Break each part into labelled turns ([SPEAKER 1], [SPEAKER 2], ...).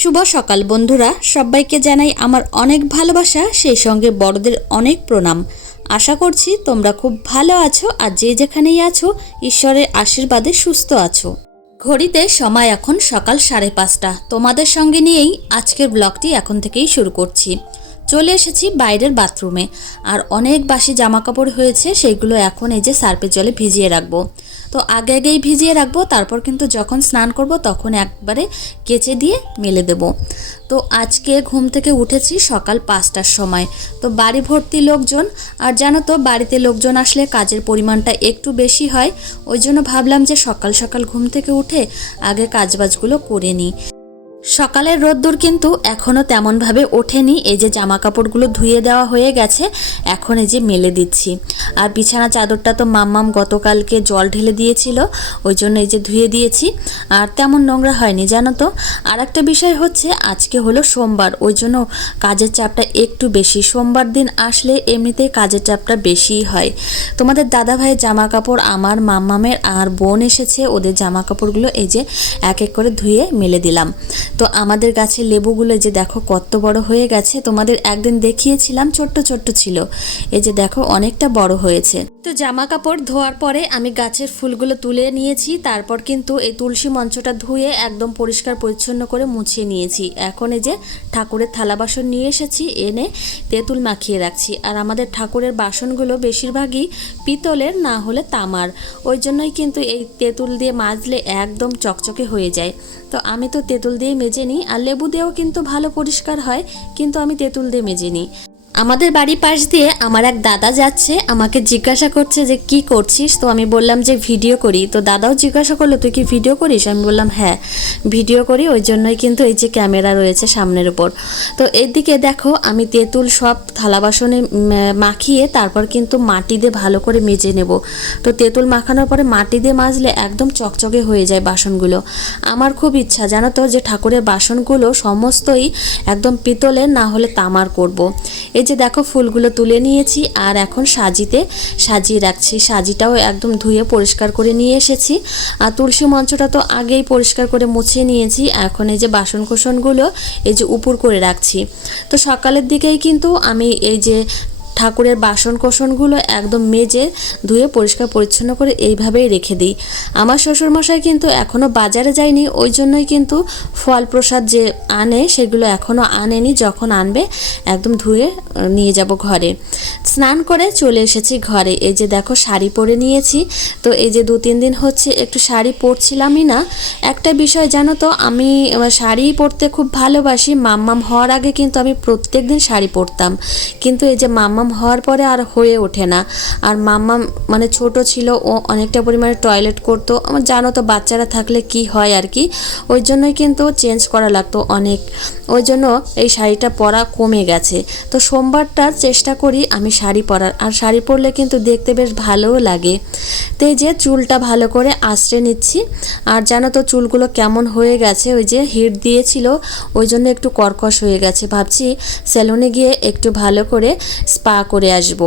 [SPEAKER 1] শুভ সকাল বন্ধুরা। সবাইকে জানাই আমার অনেক ভালোবাসা, সেই সঙ্গে বড়দের অনেক প্রণাম। আশা করছি তোমরা খুব ভালো আছো আর যে যেখানেই আছো, ঈশ্বরের আশীর্বাদে সুস্থ আছো। ঘড়িতে সময় এখন সকাল সাড়ে পাঁচটা। তোমাদের সঙ্গে নিয়েই আজকের ব্লগটি এখন থেকেই শুরু করছি। চলে এসেছি বাইরের বাথরুমে। আর অনেক বাসি জামা কাপড় হয়েছে, সেইগুলো এখন এই যে সার্পের জলে ভিজিয়ে রাখব। তো আগে আগেই ভিজিয়ে রাখব, তারপর কিন্তু যখন স্নান করব তখন একবারে কেচে দিয়ে মেলে দেব। তো আজকে ঘুম থেকে উঠেছি সকাল পাঁচটার সময়। তো বাড়ি ভর্তি লোকজন, আর জানো তো বাড়িতে লোকজন আসলে কাজের পরিমাণটা একটু বেশি হয়, ওই জন্য ভাবলাম যে সকাল সকাল ঘুম থেকে উঠে আগে কাজবাজগুলো করে নিই। সকালের রোদ্দুর কিন্তু এখনও তেমনভাবে ওঠেনি। এই যে জামা কাপড়গুলো ধুয়ে দেওয়া হয়ে গেছে, এখন এই যে মেলে দিচ্ছি। আর বিছানা চাদরটা তো মাম্মাম গতকালকে জল ঢেলে দিয়েছিল, ওই জন্য এই যে ধুয়ে দিয়েছি। আর তেমন নোংরা হয়নি, জানো তো? আর একটা বিষয় হচ্ছে, আজকে হলো সোমবার, ওই জন্য কাজের চাপটা একটু বেশি। সোমবার দিন আসলে এমনিতেই কাজের চাপটা বেশিই হয়। তোমাদের দাদা ভাইয়ের জামা কাপড় আমার মাম্মামের আর বোন এসেছে, ওদের জামা কাপড়গুলো এই যে এক এক করে ধুয়ে মেলে দিলাম। তো আমাদের গাছের লেবুগুলো যে দেখো কত বড় হয়ে গেছে, তোমাদের একদিন দেখিয়েছিলাম, ছোট্ট ছোট্ট ছিল। এই যে দেখো অনেকটা বড় হয়েছে। তো জামা কাপড় ধোয়ার পরে আমি গাছের ফুলগুলো তুলে নিয়েছি, তারপর কিন্তু এই তুলসী মঞ্চটা ধুয়ে একদম পরিষ্কার পরিচ্ছন্ন করে মুছিয়ে নিয়েছি। এখন এই যে ঠাকুরের থালা বাসন নিয়ে এসেছি, এনে তেঁতুল মাখিয়ে রাখছি। আর আমাদের ঠাকুরের বাসনগুলো বেশিরভাগই পিতলের, না হলে তামার। ওই জন্যই কিন্তু এই তেঁতুল দিয়ে মাজলে একদম চকচকে হয়ে যায়। তো আমি তো তেঁতুল দিয়ে মেজে নিই আর লেবু দিয়েও কিন্তু ভালো পরিষ্কার হয়, কিন্তু আমি তেঁতুল দিয়ে মেজে নিই আমাদের বাড়ির পাশ দিয়ে আমার এক দাদা যাচ্ছে, আমাকে জিজ্ঞাসা করছে যে কি করছিস? তো আমি বললাম যে ভিডিও করি। তো দাদাও জিজ্ঞাসা করল, তুই কি ভিডিও করিস? আমি বললাম হ্যাঁ ভিডিও করি, ওই জন্যই কিন্তু এই যে ক্যামেরা রয়েছে সামনের উপর। তো এদিকে দেখো, আমি তেঁতুল সব থালা বাসনে মাখিয়ে তারপর কিন্তু মাটি দিয়ে ভালো করে মেজে নেব। তো তেঁতুল মাখানোর পরে মাটি দিয়ে মাজলে একদম চকচকে হয়ে যায় বাসনগুলো। আমার খুব ইচ্ছা, জানো তো, যে ঠাকুরের বাসনগুলো সমস্তই একদম পিতলের, না হলে তামার করব। এই যে দেখো ফুলগুলো তুলে নিয়েছি আর এখন সাজিতে সাজিয়ে রাখছি। সাজিটাও একদম ধুয়ে পরিষ্কার করে নিয়ে এসেছি। আর তুলসী মঞ্চটা তো আগেই পরিষ্কার করে মুছে নিয়েছি। এখন এই যে বাসন কোসনগুলো এই যে উপর করে রাখছি। তো সকালের দিকেই কিন্তু আমি এই যে ঠাকুরের বাসন কোসনগুলো একদম মেজে ধুয়ে পরিষ্কার পরিচ্ছন্ন করে এইভাবেই রেখে দিই। আমার শ্বশুরমশাই কিন্তু এখনও বাজারে যায়নি, ওই জন্যই কিন্তু ফল প্রসাদ যে আনে সেগুলো এখনও আনেনি, যখন আনবে একদম ধুয়ে নিয়ে যাব ঘরে। স্নান করে চলে এসেছি ঘরে। এই যে দেখো শাড়ি পরে নিয়েছি, তো এই যে দু তিন দিন হচ্ছে একটু শাড়ি পরছিলামই না। একটা বিষয় জানো তো, আমি শাড়ি পরতে খুব ভালোবাসি। মাম্মাম হওয়ার আগে কিন্তু আমি প্রত্যেক দিন শাড়ি পরতাম। কিন্তু এই যে মাম্মাম হওয়ার পরে আর হয়ে ওঠে না। আর মাম্মাম মানে ছোট ছিল, ও অনেকটা পরিমাণে টয়লেট করতো। আমার জানো তো, বাচ্চারা থাকলে কি হয় আর কি। ওই জন্যই কিন্তু চেঞ্জ করা লাগতো অনেক। ওই জন্য এই শাড়িটা পরা কমে গেছে। তো সোমবারটার চেষ্টা করি আমি শাড়ি পরার। আর শাড়ি পরলে কিন্তু দেখতে বেশ ভালোও লাগে। তো এই যে চুলটা ভালো করে আশ্রে নিচ্ছি। আর জানো তো, চুলগুলো কেমন হয়ে গেছে? ওই যে হিট দিয়েছিল, ওই জন্য একটু কর্কশ হয়ে গেছে। ভাবছি সেলুনে গিয়ে একটু ভালো করে স্পা করে আসব।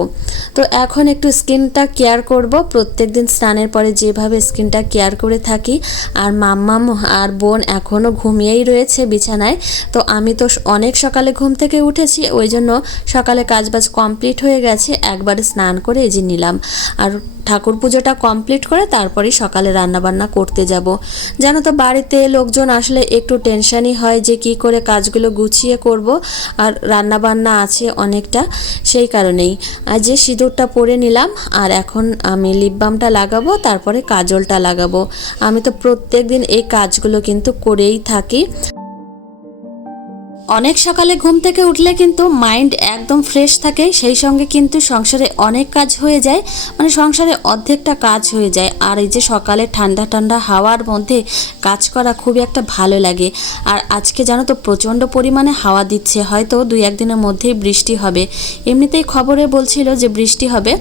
[SPEAKER 1] তো এখন একটু স্কিনটা কেয়ার করব। প্রত্যেক দিন স্নানের পরে যেভাবে স্কিনটা কেয়ার করে থাকি, আর মাম্মা আর বোন এখনও ঘুমিয়েই রয়েছে বিছানায়। তো আমি তো অনেক সকালে ঘুম থেকে উঠেছি, ওই জন্য সকালে কাজবাজ কমপ্লিট হয়ে গেছে, একবারে স্নান করে এই যে নিলাম। আর ঠাকুর পুজোটা কমপ্লিট করে তারপরেই সকালে রান্নাবান্না করতে যাব। জানো তো বাড়িতে লোকজন আসলে একটু টেনশনই হয় যে কি করে কাজগুলো গুছিয়ে করব আর রান্নাবান্না আছে অনেকটা সেই কারণেই। আর যে সিঁদুরটা পরে নিলাম আর এখন আমি লিপ বামটা লাগাবো, তারপরে কাজলটা লাগাবো। আমি তো প্রত্যেক দিন এই কাজগুলো কিন্তু করেই থাকি। অনেক সকালে ঘুম থেকে উঠলে কিন্তু মাইন্ড একদম ফ্রেশ থাকে, সেই সঙ্গে কিন্তু সংসারে অনেক কাজ হয়ে যায় মানে সংসারে অর্ধেকটা কাজ হয়ে যায়। আর এই যে সকালে ঠান্ডা ঠান্ডা হাওয়ার মধ্যে কাজ করা খুবই একটা ভালো লাগে। আর আজকে জানো তো প্রচণ্ড পরিমাণে হাওয়া দিচ্ছে, হয়তো দুই একদিনের মধ্যেই বৃষ্টি হবে। এমনিতেই খবরে বলছিল যে বৃষ্টি হবে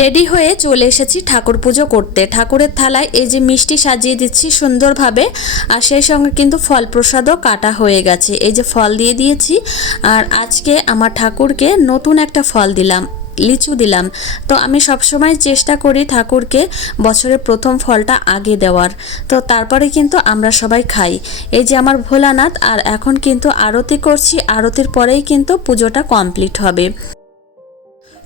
[SPEAKER 1] রেডি হয়ে চলে এসেছি ঠাকুর পুজো করতে। ঠাকুরের থালায় এই যে মিষ্টি সাজিয়ে দিচ্ছি সুন্দরভাবে, আর সেই সঙ্গে কিন্তু ফল প্রসাদও কাটা হয়ে গেছে। এই যে ফল দিয়ে দিয়েছি, আর আজকে আমার ঠাকুরকে নতুন একটা ফল দিলাম, লিচু দিলাম। তো আমি সবসময় চেষ্টা করি ঠাকুরকে বছরের প্রথম ফলটা আগে দেওয়ার। তো তারপরে কিন্তু আমরা সবাই খাই। এই যে আমার ভোলানাথ, আর এখন কিন্তু আরতি করছি, আরতির পরেই কিন্তু পুজোটা কমপ্লিট হবে।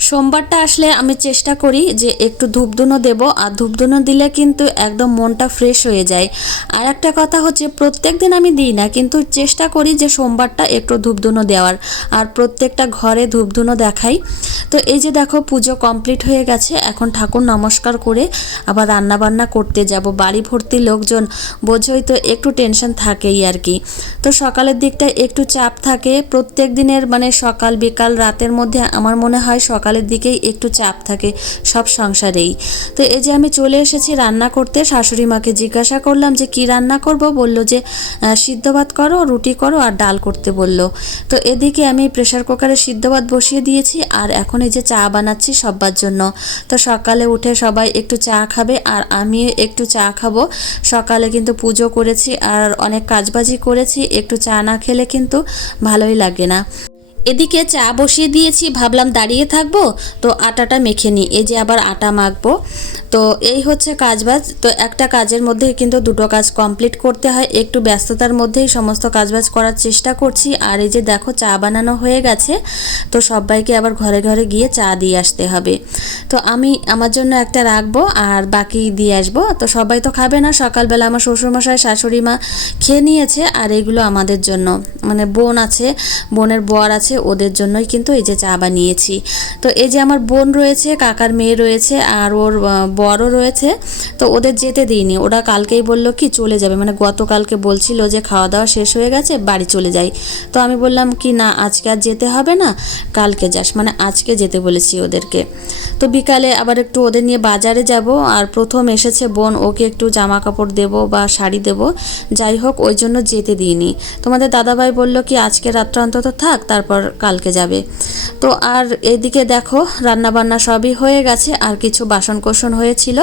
[SPEAKER 1] সোমবারটা আসলে আমি চেষ্টা করি যে একটু ধূপধুনো দেব, আর ধূপধুনো দিলে কিন্তু একদম মনটা ফ্রেশ হয়ে যায়। আর একটা কথা হচ্ছে প্রত্যেক দিন আমি দিই না, কিন্তু চেষ্টা করি যে সোমবারটা একটু ধূপধুনো দেওয়ার, আর প্রত্যেকটা ঘরে ধূপধুনো দেখাই। তো এই যে দেখো, পুজো কমপ্লিট হয়ে গেছে, এখন ঠাকুর নমস্কার করে আবার রান্না বান্না করতে যাব। বাড়ি ভর্তি লোকজন, বোঝোই তো একটু টেনশন থাকেই আর কি। তো সকালের দিকটা একটু চাপ থাকে। প্রত্যেক দিনের মানে সকাল, বিকাল, রাতের মধ্যে আমার মনে হয় সকালের দিকেই একটু চাপ থাকে সব সংসারেই। তো এই যে আমি চলে এসেছি রান্না করতে, শাশুড়ি মাকে জিজ্ঞাসা করলাম যে কি রান্না করব? বলল যে সিদ্ধ ভাত করো, রুটি করো আর ডাল করতে বলল। তো এদিকে আমি প্রেশার কুকারে সিদ্ধ ভাত বসিয়ে দিয়েছি আর এখন এই যে চা বানাচ্ছি সবার জন্য। তো সকালে উঠে সবাই একটু চা খাবে আর আমিও একটু চা খাব। সকালে কিন্তু পুজো করেছি আর অনেক কাজবাজি করেছি, একটু চা না খেলে কিন্তু ভালোই লাগে না। এদিকে চা বসিয়ে দিয়েছি, ভাবলাম দাঁড়িয়ে থাকব, তো আটাটা মেখে নিই, এই যে আবার আটা মাখবো। তো এই হচ্ছে কাজবাজ। তো একটা কাজের মধ্যে কিন্তু দুটো কাজ কমপ্লিট করতে হয়। একটু ব্যস্ততার মধ্যেই সমস্ত কাজবাজ করার চেষ্টা করছি। আর এই যে দেখো, চা বানানো হয়ে গেছে। তো সবাইকে আবার ঘরে ঘরে গিয়ে চা দিয়ে আসতে হবে। তো আমি আমার জন্য একটা রাখব আর বাকি দিয়ে আসব। তো সবাই তো খাবে না। সকালবেলা আমার শ্বশুরমশাই, শাশুড়ি মা খেয়ে নিয়েছে আর এগুলো আমাদের জন্য। মানে বোন আছে, বোনের বর আছে, ওদের জন্যই কিন্তু এই যে চা বানিয়েছি। তো এই যে আমার বোন রয়েছে, কাকার মেয়ে রয়েছে আর ওর বড়ও রয়েছে, তো ওদের যেতে দিইনি। ওরা কালকেই বলল কি, চলে যাবে। মানে গতকালকে বলছিল যে খাওয়া দাওয়া শেষ হয়ে গেছে, বাড়ি চলে যাই। তো আমি বললাম কি, না, আজকে আর যেতে হবে না, কালকে যাস। মানে আজকে যেতে বলেছি ওদেরকে। তো বিকালে আবার একটু ওদের নিয়ে বাজারে যাব, আর প্রথম এসেছে বোন, ওকে একটু জামা কাপড় দেব বা শাড়ি দেব। যাই হোক, ওই জন্য যেতে দিইনি। তোমাদের দাদাভাই বলল কি, আজকে রাতটা অন্তত থাক, তারপর কালকে যাবে। তো আর এদিকে দেখো রান্না বান্না সবই হয়ে গেছে, আর কিছু বাসন কোসন হয়েছিল,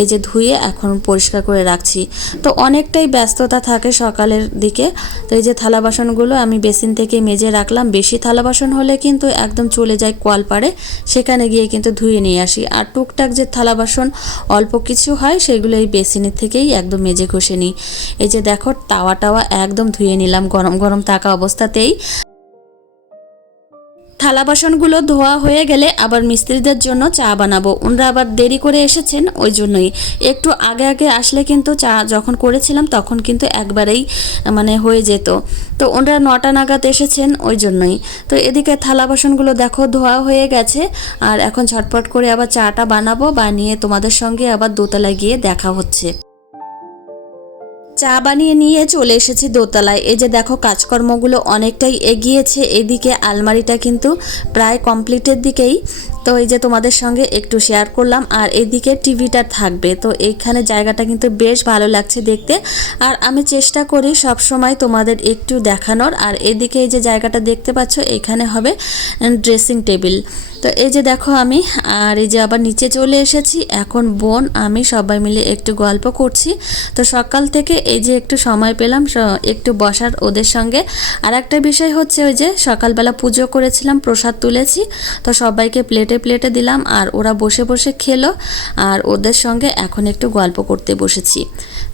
[SPEAKER 1] এই যে ধুয়ে এখন পরিষ্কার করে রাখছি। তো অনেকটাই ব্যস্ততা থাকে সকালের দিকে, তো এই যে থালা বাসনগুলো আমি বেসিন থেকে মেজে রাখলাম। বেশি থালা বাসন হলে কিন্তু একদম চলে যায় কলপাড়ে সেখানে গিয়ে কিন্তু ধুয়ে নিয়ে আসি। আর টুকটাক যে থালা বাসন অল্প কিছু হয়, সেগুলো এই বেসিনের থেকেই একদম মেজে ঘষে নিই। এই যে দেখো, তাওয়া টাওয়া একদম ধুয়ে নিলাম গরম গরম থাকা অবস্থাতেই। থালা বাসনগুলো ধোয়া হয়ে গেলে আবার মিস্ত্রিদের জন্য চা বানাবো। ওনারা আবার দেরি করে এসেছেন, ওই জন্যই। একটু আগে আগে আসলে কিন্তু চা যখন করেছিলাম তখন কিন্তু একবারেই মানে হয়ে যেত। তো ওনারা নটা নাগাদ এসেছেন, ওই জন্যই। তো এদিকে থালা বাসনগুলো দেখো ধোয়া হয়ে গেছে, আর এখন ঝটপট করে আবার চাটা বানাবো, বানিয়ে তোমাদের সঙ্গে আবার দোতলায় গিয়ে দেখা হচ্ছে। চা বানিয়ে নিয়ে চলে এসেছি দোতলায়। এই যে দেখো, কাজকর্মগুলো অনেকটাই এগিয়েছে। এদিকে আলমারিটা কিন্তু প্রায় কমপ্লিটের দিকেই। তো এই যে তোমাদের সঙ্গে একটু শেয়ার করলাম, আর এদিকে টিভিটা থাকবে। তো এইখানে জায়গাটা কিন্তু বেশ ভালো লাগছে দেখতে। আর আমি চেষ্টা করি সব সময় তোমাদের একটু দেখানোর। আর এদিকে এই যে জায়গাটা দেখতে পাচ্ছ, এখানে হবে ড্রেসিং টেবিল তো এই যে দেখো আমি, আর এই যে আবার নিচে চলে এসেছি। এখন বোন, আমি সবাই মিলে একটু গল্প করছি। তো সকাল থেকে এই যে একটু সময় পেলাম একটু বসার ওদের সঙ্গে। আর একটা বিষয় হচ্ছে ওই যে সকালবেলা পুজো করেছিলাম, প্রসাদ তুলেছি। তো সবাইকে প্লেটে প্লেটে দিলাম আর ওরা বসে বসে খেলো আর ওদের সঙ্গে এখন একটু গল্প করতে বসেছি।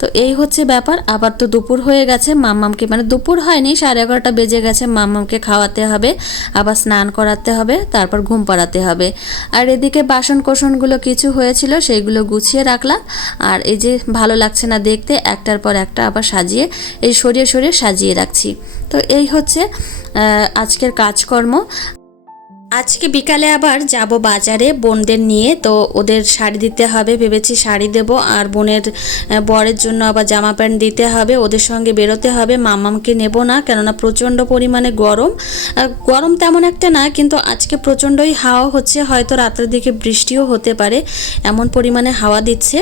[SPEAKER 1] তো এই হচ্ছে ব্যাপার। আবার তো দুপুর হয়ে গেছে। মাম্মামকে মানে দুপুর হয়নি, সাড়ে এগারোটা বেজে গেছে। মাম্মামকে খাওয়াতে হবে, আবার স্নান করাতে হবে, তারপর ঘুম পাড়াতে হবে। আর এদিকে বাসন কোসনগুলো কিছু হয়েছিল, সেইগুলো গুছিয়ে রাখলাম। আর এই যে ভালো লাগছে না দেখতে, একটার পর একটা আবার সাজিয়ে, এই সরিয়ে সরিয়ে সাজিয়ে রাখছি। তো এই হচ্ছে আজকের কাজকর্ম। আজকে বিকালে আবার যাব বাজারে বোনদের নিয়ে, তো ওদের শাড়ি দিতে হবে। ভেবেছি শাড়ি দেব, আর বোনের বরের জন্য আবার জামা প্যান্ট দিতে হবে। ওদের সঙ্গে বেরোতে হবে। মামামকে নেব না, কেননা প্রচণ্ড পরিমাণে গরম। গরম তেমন একটা না, কিন্তু আজকে প্রচণ্ডই হাওয়া হচ্ছে। হয়তো রাতের দিকে বৃষ্টিও হতে পারে, এমন পরিমাণে হাওয়া দিচ্ছে।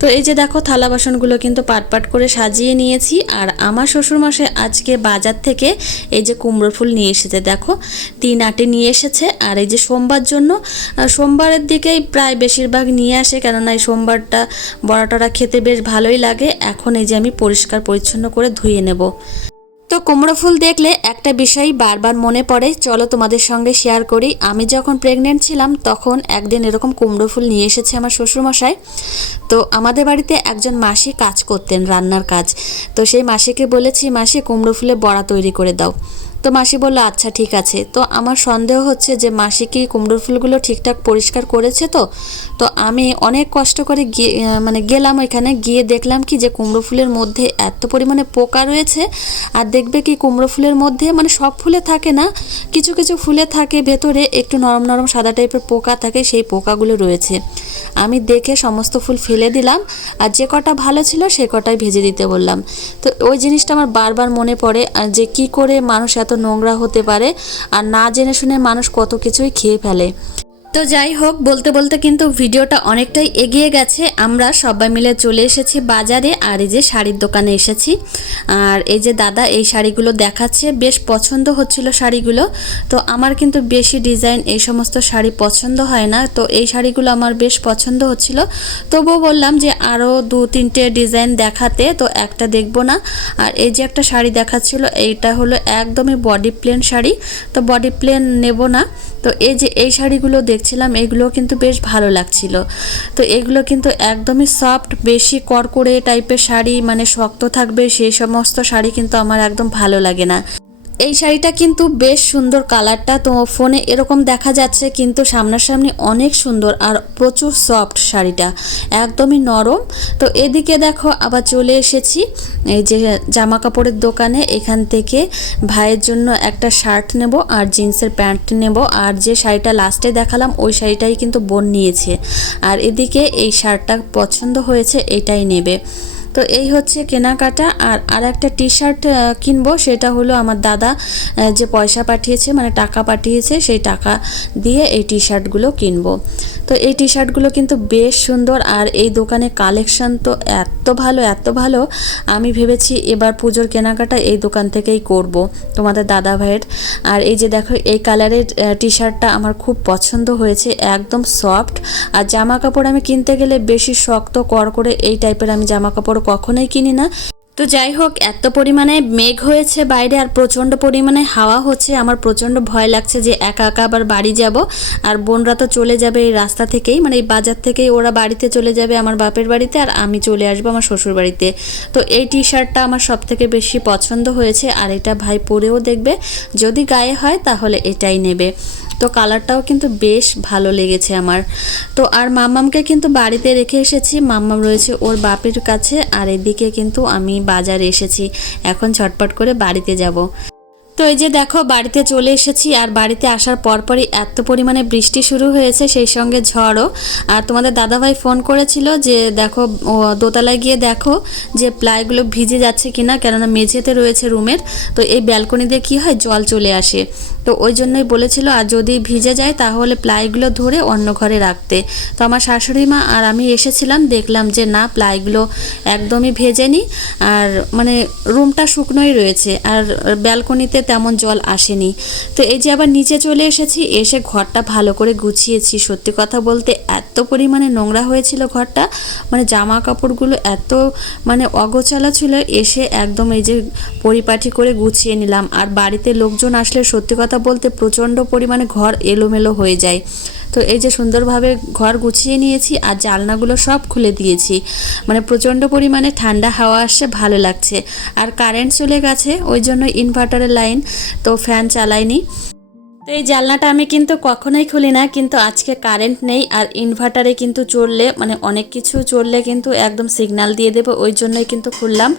[SPEAKER 1] তো এই যে দেখো, থালা বাসনগুলো কিন্তু পাট পাট করে সাজিয়ে নিয়েছি। আর আমার শ্বশুরমশাই আজকে বাজার থেকে এই যে কুমড়ো ফুল নিয়ে এসেছে, দেখো। তিন আটে নিয়ে এসেছে আর এই যে সোমবার জন্য সোমবারের দিকেই প্রায় বেশিরভাগ নিয়ে আসে। কেননা এই সোমবারটা বড়াটরা খেতে বেশ ভালোই লাগে। এখন এই যে আমি পরিষ্কার পরিচ্ছন্ন করে ধুয়ে নেব। তো কুমড়ো ফুল দেখলে একটা বিষয় বারবার মনে পড়ে, চলো তোমাদের সঙ্গে শেয়ার করি। আমি যখন প্রেগনেন্ট ছিলাম, তখন একদিন এরকম কুমড়ো ফুল নিয়ে এসেছে আমার শ্বশুরমশাই। তো আমাদের বাড়িতে একজন মাসি কাজ করতেন রান্নার কাজ। তো সেই মাসিকে বলেছি, মাসি, কুমড়ো ফুলে বড়া তৈরি করে দাও। তো মাসি বলল আচ্ছা ঠিক আছে। তো আমার সন্দেহ হচ্ছে যে মাসি কি কুমড়োর ফুলগুলো ঠিকঠাক পরিষ্কার করেছে তো? তো আমি অনেক কষ্ট করে গিয়ে মানে গেলাম ওইখানে, গিয়ে দেখলাম কি যে কুমড়ো ফুলের মধ্যে এত পরিমাণে পোকা রয়েছে আর দেখবে কি কুমড়ো ফুলের মধ্যে মানে সব ফুলে থাকে না, কিছু কিছু ফুলে থাকে, ভেতরে একটু নরম নরম সাদা টাইপের পোকা থাকে, সেই পোকাগুলো রয়েছে। আমি দেখে সমস্ত ফুল ফেলে দিলাম আর যে কটা ভালো ছিল সে কটাই ভেজে দিতে বললাম। তো ওই জিনিসটা আমার বারবার মনে পড়ে আর যে কি করে মানুষ এত নোংরা হতে পারে। আর না জেনে শুনে মানুষ কত কিছুই খেয়ে ফেলে। তো যাই হোক, বলতে বলতে কিন্তু ভিডিওটা অনেকটাই এগিয়ে গেছে। আমরা সবাই মিলে চলে এসেছি বাজারে আর এই যে শাড়ির দোকানে এসেছি। আর এই যে দাদা এই শাড়িগুলো দেখাচ্ছে, বেশ পছন্দ হচ্ছিল শাড়িগুলো। তো আমার কিন্তু বেশি ডিজাইন এই সমস্ত শাড়ি পছন্দ হয় না। তো এই শাড়িগুলো আমার বেশ পছন্দ হচ্ছিল। তবুও বললাম যে আরও দু, তিনটে ডিজাইন দেখাতে, তো একটা দেখব না। আর এই যে একটা শাড়ি দেখাচ্ছিল, এইটা হলো একদমই বডি প্লেন শাড়ি। তো বডি প্লেন নেব না। তো এই যে এই শাড়িগুলো দেখছিলাম, এগুলো কিন্তু বেশ ভালো লাগছিল। তো এগুলো কিন্তু একদমই সফট বেশি করকরে টাইপের শাড়ি মানে শক্ত থাকবে সেই সমস্ত শাড়ি কিন্তু আমার একদম ভালো লাগে না। এই শাড়িটা কিন্তু বেশ সুন্দর কালারটা তো ফোনে এরকম দেখা যাচ্ছে, কিন্তু সামনাসামনি অনেক সুন্দর আর প্রচুর সফট শাড়িটা, একদমই নরম। তো এদিকে দেখো আবার চলে এসেছি, এই যে জামা কাপড়ের দোকানে, এখান থেকে ভাইয়ের জন্য একটা শার্ট নেব আর জিন্সের প্যান্ট নেব। আর যে শাড়িটা লাস্টে দেখালাম, ওই শাড়িটাই কিন্তু বোন নিয়েছে। আর এদিকে এই শার্টটা পছন্দ হয়েছে, এটাই নেবে। তো এই হচ্ছে কেনাকাটা, আর আর একটা টি শার্ট কিনবো, সেটা হলো আমার দাদা যে পয়সা পাঠিয়েছে মানে টাকা পাঠিয়েছে, সেই টাকা দিয়ে এই টি শার্টগুলো কিনবো। তো এই টি শার্টগুলো কিন্তু বেশ সুন্দর আর এই দোকানে কালেকশান তো এত ভালো এত ভালো। আমি ভেবেছি এবার পুজোর কেনাকাটা এই দোকান থেকেই করব তোমাদের দাদা ভাইয়ের। আর এই যে দেখো, এই কালারের টি শার্টটা আমার খুব পছন্দ হয়েছে, একদম সফট আর জামা কাপড় আমি কিনতে গেলে বেশি শক্ত কর করে এই টাইপের আমি জামা কাপড় কখনোই কিনি না। তো যাই হোক, এত পরিমাণে মেঘ হয়েছে বাইরে আর প্রচণ্ড পরিমাণে হাওয়া হচ্ছে। আমার প্রচণ্ড ভয় লাগছে যে একা একা আবার বাড়ি যাব। আর বোনরা তো চলে যাবে এই রাস্তা থেকেই মানে এই বাজার থেকেই ওরা বাড়িতে চলে যাবে আমার বাপের বাড়িতে আর আমি চলে আসব আমার শ্বশুর বাড়িতে। তো এই টি শার্টটা আমার সব থেকে বেশি পছন্দ হয়েছে। আর এটা ভাই পরেও দেখবে। যদি গায়ে হয় তাহলে এটাই নেবে। তো কালারটাও কিন্তু বেশ ভালো লেগেছে আমার। তো আর মাম্মামকে কিন্তু বাড়িতে রেখে এসেছি। মাম্মাম রয়েছে ওর বাপের কাছে, আর এদিকে কিন্তু আমি বাজারে এসেছি। এখন ছটপট করে বাড়িতে যাব। তো এই যে দেখো, বাড়িতে চলে এসেছি আর বাড়িতে আসার পরপরই এত পরিমাণে বৃষ্টি শুরু হয়েছে, সেই সঙ্গে ঝড়ও। আর তোমাদের দাদাভাই ফোন করেছিল যে, দেখো দোতলায় গিয়ে দেখো যে প্লাইগুলো ভিজে যাচ্ছে কিনা, কেননা মেঝেতে রয়েছে রুমের। তো এই ব্যালকনি দিয়ে কী হয়, জল চলে আসে। তো ওই জন্যই বলেছিল, আর যদি ভিজে যায়, তাহলে প্লাইগুলো ধরে অন্য ঘরে রাখতে। তো আমার শাশুড়ি মা আর আমি এসেছিলাম, দেখলাম যে, না, প্লাইগুলো একদমই ভেজেনি। আর মানে রুমটা শুকনোই রয়েছে। আর ব্যালকনিতে তেমন জল আসেনি। তো এই যে আবার নিচে চলে এসেছি, এসে ঘরটা ভালো করে গুছিয়েছি। সত্যি কথা বলতে এত পরিমাণে নোংরা হয়েছিল ঘরটা মানে জামা কাপড়গুলো এত মানে অগোছালা ছিল, এসে একদম এই যে পরিপাটি করে গুছিয়ে নিলাম। আর বাড়িতে লোকজন আসলে সত্যি কথা বলতে প্রচণ্ড পরিমাণে ঘর এলোমেলো হয়ে যায়। তো এই যে সুন্দরভাবে ঘর গুছিয়ে নিয়েছি আর জালনাগুলো সব খুলে দিয়েছি। মানে প্রচণ্ড পরিমাণে ঠান্ডা হাওয়া আসছে ভালো লাগছে। আর কারেন্ট চলে গেছে, ওই জন্য ইনভার্টারের লাইন তো ফ্যান চালাইনি। তো এই জানলাটা আমি কিন্তু কখনোই খুলি না, কিন্তু আজকে কারেন্ট নেই আর ইনভার্টারে কিন্তু চললে মানে অনেক কিছু চললে কিন্তু একদম সিগনাল দিয়ে দেবো, ওই জন্যই কিন্তু খুললাম।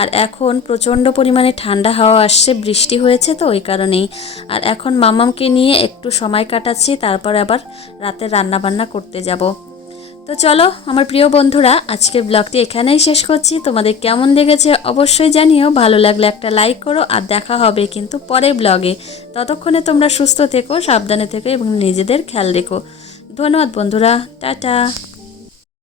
[SPEAKER 1] আর এখন প্রচণ্ড পরিমাণে ঠান্ডা হাওয়া আসছে, বৃষ্টি হয়েছে তো ওই কারণেই। আর এখন মামামকে নিয়ে একটু সময় কাটাচ্ছি, তারপর আবার রাতে রান্না বান্না করতে যাব। তো চলো, আমার প্রিয় বন্ধুরা, আজকের ব্লগটি এখানেই শেষ করছি। তোমাদের কেমন লেগেছে অবশ্যই জানিও। ভালো লাগলে একটা লাইক করো আর দেখা হবে কিন্তু পরের ব্লগে ততক্ষণে তোমরা সুস্থ থেকো, সাবধানে থেকো এবং নিজেদের খেয়াল রেখো। ধন্যবাদ বন্ধুরা, টাটা।